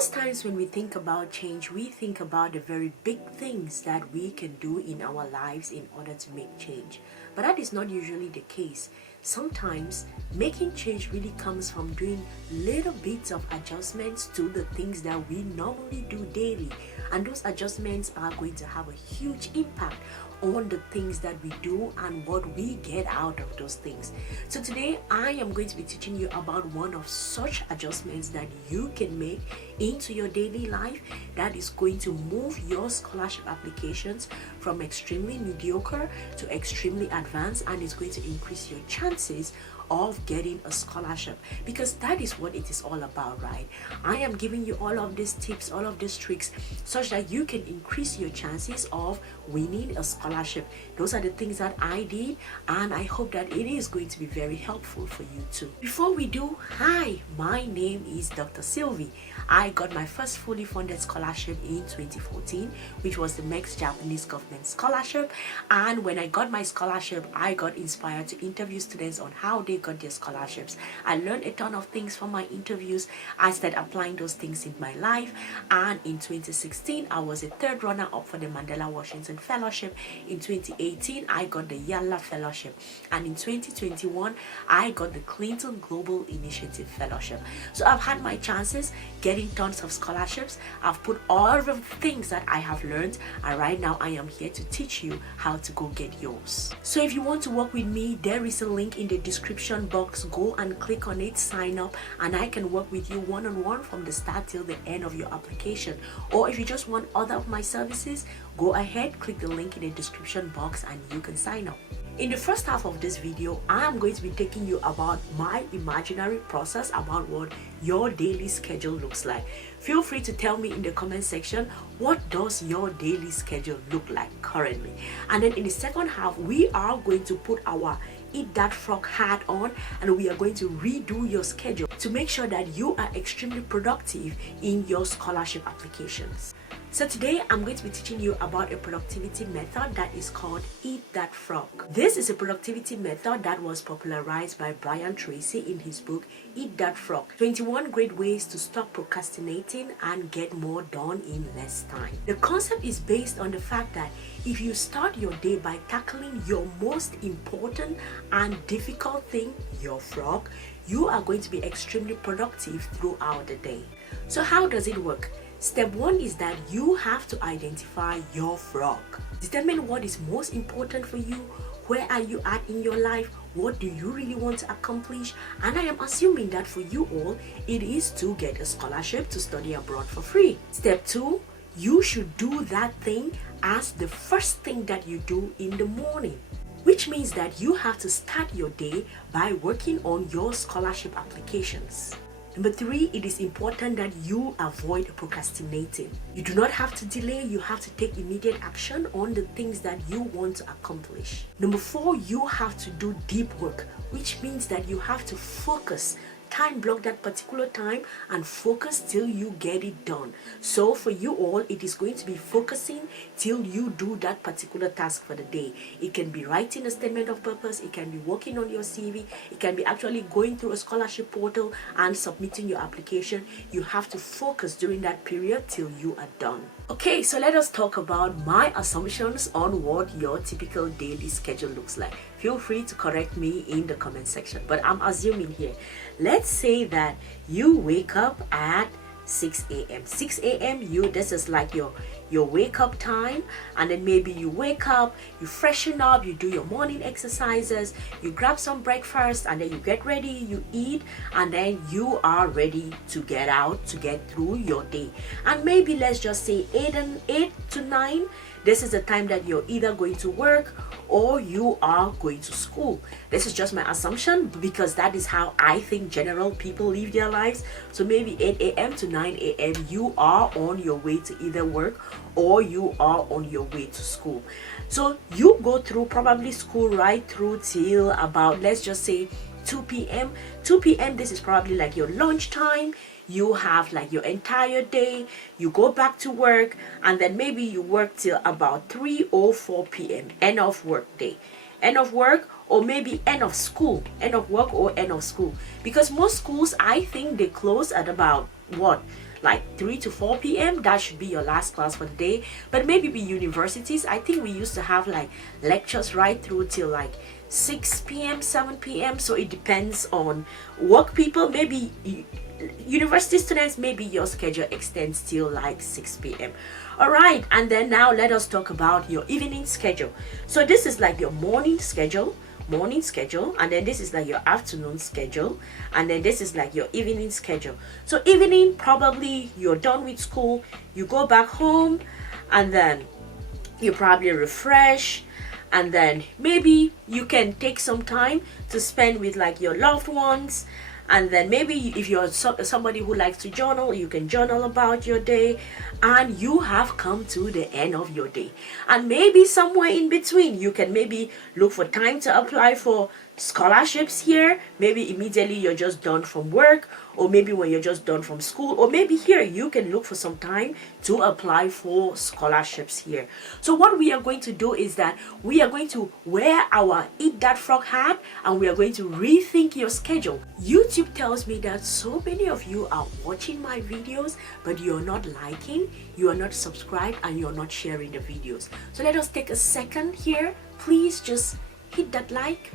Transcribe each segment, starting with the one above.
Most times when we think about change, we think about the very big things that we can do in our lives in order to make change. But that is not usually the case. Sometimes making change really comes from doing little bits of adjustments to the things that we normally do daily. And those adjustments are going to have a huge impact on the things that we do and what we get out of those things. So today I am going to be teaching you about one of such adjustments that you can make into your daily life that is going to move your scholarship applications from extremely mediocre to extremely advanced, and is going to increase your chances of getting a scholarship, because that is what it is all about, right? I am giving you all of these tips, all of these tricks, such that you can increase your chances of winning a scholarship. Those are the things that I did, and I hope that it is going to be very helpful for you too. Before we do, hi, my name is Dr. Sylvie. I got my first fully funded scholarship in 2014, which was the MEX Japanese Government Scholarship. And when I got my scholarship, I got inspired to interview students on how they got their scholarships. I learned a ton of things from my interviews. I started applying those things in my life, and in 2016 I was a third runner up for the Mandela Washington Fellowship. In 2018 I got the Yalla Fellowship, and in 2021 I got the Clinton Global Initiative Fellowship. So I've had my chances getting tons of scholarships. I've put all of the things that I have learned, and right now I am here to teach you how to go get yours. So if you want to work with me, there is a link in the description box. Go and click on it, sign up, and I can work with you one-on-one from the start till the end of your application. Or if you just want other of my services, go ahead, click the link in the description box and you can sign up. In the first half of this video, I am going to be taking you about my imaginary process about what your daily schedule looks like. Feel free to tell me in the comment section, what does your daily schedule look like currently? And then in the second half, we are going to put our Eat That Frog hat on, and we are going to redo your schedule to make sure that you are extremely productive in your scholarship applications. So today I'm going to be teaching you about a productivity method that is called Eat That Frog. This is a productivity method that was popularized by Brian Tracy in his book Eat That Frog, 21 Great Ways to Stop Procrastinating and Get More Done in Less Time. The concept is based on the fact that if you start your day by tackling your most important and difficult thing, your frog, you are going to be extremely productive throughout the day. So how does it work? Step one is that you have to identify your frog. Determine what is most important for you. Where are you at in your life? What do you really want to accomplish? And I am assuming that for you all, it is to get a scholarship to study abroad for free. Step two, you should do that thing as the first thing that you do in the morning, which means that you have to start your day by working on your scholarship applications. Number three, it is important that you avoid procrastinating. You do not have to delay, you have to take immediate action on the things that you want to accomplish. Number four, you have to do deep work, which means that you have to focus. Time block that particular time and focus till you get it done. So for you all, it is going to be focusing till you do that particular task for the day. It can be writing a statement of purpose, it can be working on your CV, it can be actually going through a scholarship portal and submitting your application. You have to focus during that period till you are done. Okay, so let us talk about my assumptions on what your typical daily schedule looks like. Feel free to correct me in the comment section, but I'm assuming here. Let's say that you wake up at 6 a.m. 6 a.m. This is like your wake up time, and then maybe you wake up, you freshen up, you do your morning exercises, you grab some breakfast, and then you get ready, you eat, and then you are ready to get out to get through your day. And maybe let's just say 8 to 9. This is the time that you're either going to work or you are going to school. This is just my assumption because that is how I think general people live their lives. So maybe 8 a.m. to 9 a.m. you are on your way to either work or you are on your way to school. So you go through probably school right through till about, let's just say 2 p.m. 2 p.m. this is probably like your lunch time. You have like your entire day, you go back to work, and then maybe you work till about 3 or 4 p.m. end of work day, end of work, or maybe end of school, end of work or end of school, because most schools I think they close at about what, like 3 to 4 p.m. That should be your last class for the day. But maybe with universities, I think we used to have like lectures right through till like 6 p.m., 7 p.m. So it depends on work people. Maybe university students, maybe your schedule extends till like 6 p.m. All right, and then now let us talk about your evening schedule. So this is like your morning schedule, and then this is like your afternoon schedule, and then this is like your evening schedule. So evening, probably you're done with school, you go back home, and then you probably refresh, and then maybe you can take some time to spend with like your loved ones. And then maybe if you're somebody who likes to journal, you can journal about your day, and you have come to the end of your day. And maybe somewhere in between, you can maybe look for time to apply for scholarships here. Maybe immediately you're just done from work, or maybe when you're just done from school, or maybe here you can look for some time to apply for scholarships here. So what we are going to do is that we are going to wear our Eat That Frog hat, and we are going to rethink your schedule. YouTube tells me that so many of you are watching my videos, but you're not liking, you are not subscribed, and you're not sharing the videos. So let us take a second here. Please just hit that like,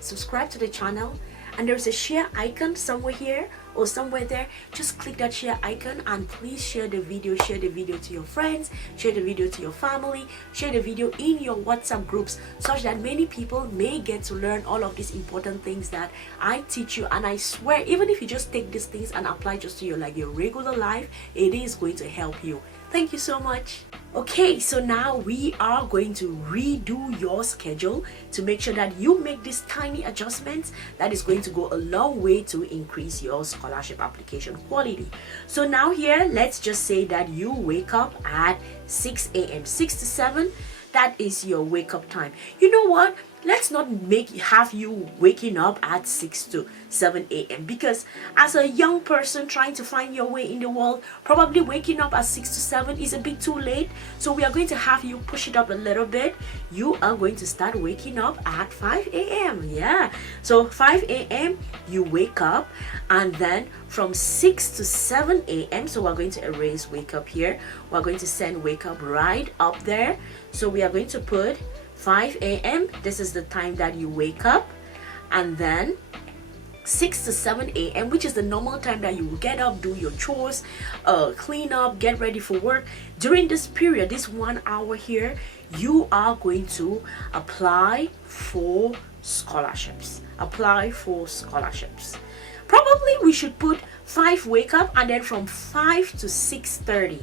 subscribe to the channel, and there's a share icon somewhere here or somewhere there. Just click that share icon, and please share the video to your friends, share the video to your family, share the video in your WhatsApp groups, such that many people may get to learn all of these important things that I teach you. And I swear, even if you just take these things and apply just to your regular life, it is going to help you. Thank you so much. Okay, so now we are going to redo your schedule to make sure that you make these tiny adjustments that is going to go a long way to increase your scholarship application quality. So now here, let's just say that you wake up at 6 a.m. 6 to 7, that is your wake up time. You know what? Let's not have you waking up at 6 to 7 a.m. because as a young person trying to find your way in the world, probably waking up at 6 to 7 is a bit too late. So we are going to have you push it up a little bit. You are going to start waking up at 5 a.m. Yeah, so 5 a.m. you wake up, and then from 6 to 7 a.m. so we're going to erase wake up here. We're going to send wake up right up there. So we are going to put 5 a.m. this is the time that you wake up, and then 6 to 7 a.m. which is the normal time that you will get up, do your chores, clean up, get ready for work. During this period, this 1 hour here, you are going to apply for scholarships. Probably we should put 5 wake up, and then from 5 to 6:30,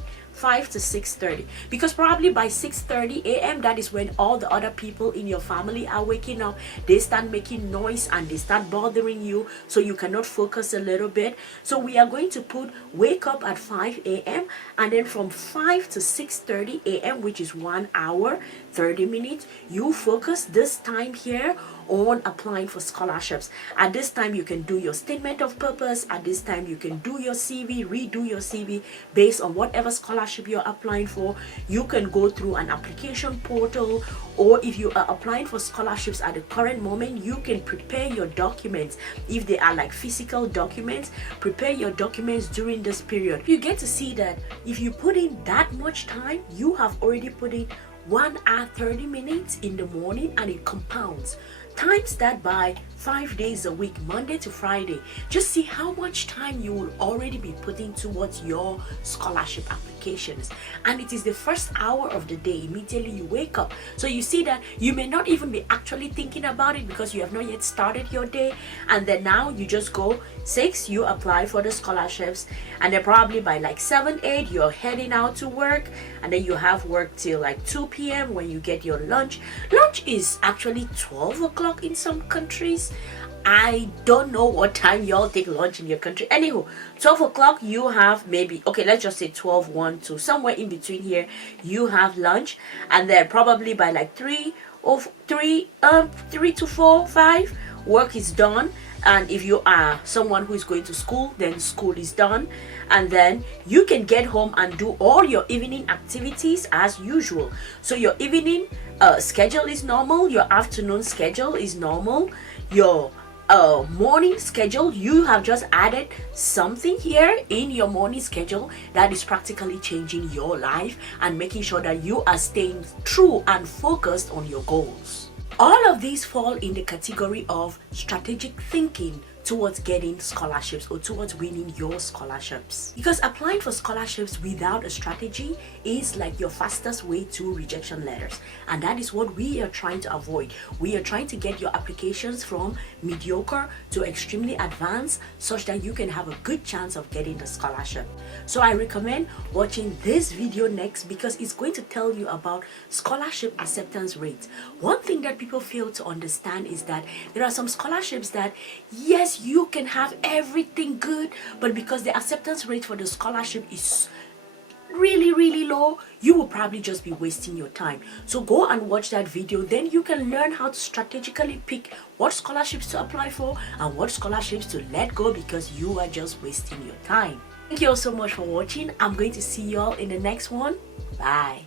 because probably by 6:30 a.m. that is when all the other people in your family are waking up. They start making noise and they start bothering you, so you cannot focus a little bit. So we are going to put wake up at 5 a.m. and then from 5 to 6:30 a.m. which is 1 hour 30 minutes, you focus this time here on applying for scholarships. At this time you can do your statement of purpose. At this time you can do your CV, redo your CV based on whatever scholarship you're applying for. You can go through an application portal, or if you are applying for scholarships at the current moment, you can prepare your documents. If they are like physical documents, prepare your documents during this period. You get to see that if you put in that much time, you have already put in 1 hour 30 minutes in the morning, and it compounds. Times that by 5 days a week, Monday to Friday. Just see how much time you will already be putting towards your scholarship applications. And it is the first hour of the day, immediately you wake up. So you see that you may not even be actually thinking about it because you have not yet started your day. And then now you just go 6, you apply for the scholarships, and then probably by like 7, 8, you're heading out to work, and then you have work till like 2 p.m. when you get your lunch. Lunch is actually 12 o'clock in some countries. I don't know what time y'all take lunch in your country. Anywho, 12 o'clock you have maybe, okay, let's just say 12, 1, 2, somewhere in between here, you have lunch, and then probably by like 3 to 4, 5, work is done. And if you are someone who is going to school, then school is done, and then you can get home and do all your evening activities as usual. So your evening schedule is normal, your afternoon schedule is normal, your a morning schedule, you have just added something here in your morning schedule that is practically changing your life and making sure that you are staying true and focused on your goals. All of these fall in the category of strategic thinking towards getting scholarships or towards winning your scholarships. Because applying for scholarships without a strategy is like your fastest way to rejection letters. And that is what we are trying to avoid. We are trying to get your applications from mediocre to extremely advanced such that you can have a good chance of getting the scholarship. So I recommend watching this video next because it's going to tell you about scholarship acceptance rates. One thing that people fail to understand is that there are some scholarships that, yes, you can have everything good, but because the acceptance rate for the scholarship is really low, you will probably just be wasting your time. So go and watch that video, then you can learn how to strategically pick what scholarships to apply for and what scholarships to let go because you are just wasting your time. Thank you all so much for watching. I'm going to see you all in the next one. Bye.